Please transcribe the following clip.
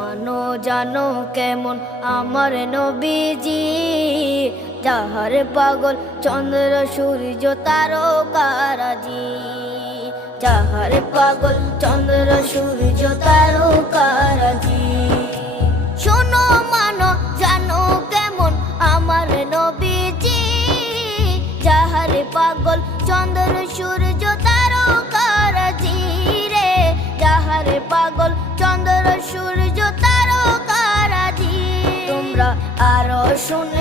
মানো জানো কেমন আমার নবীজি, যাহার পাগল চন্দ্র সূর্য তারকারাজি, যাহার পাগল চন্দ্র সূর্য তারকারাজি। শোনো মানো জানো কেমন আমার নবীজি, যাহার পাগল চন্দ্র সূর্য তারকারাজি রে, যাহার পাগল চন্দ্র সূর্য তারকারাজি। তোমরা আরো শুনে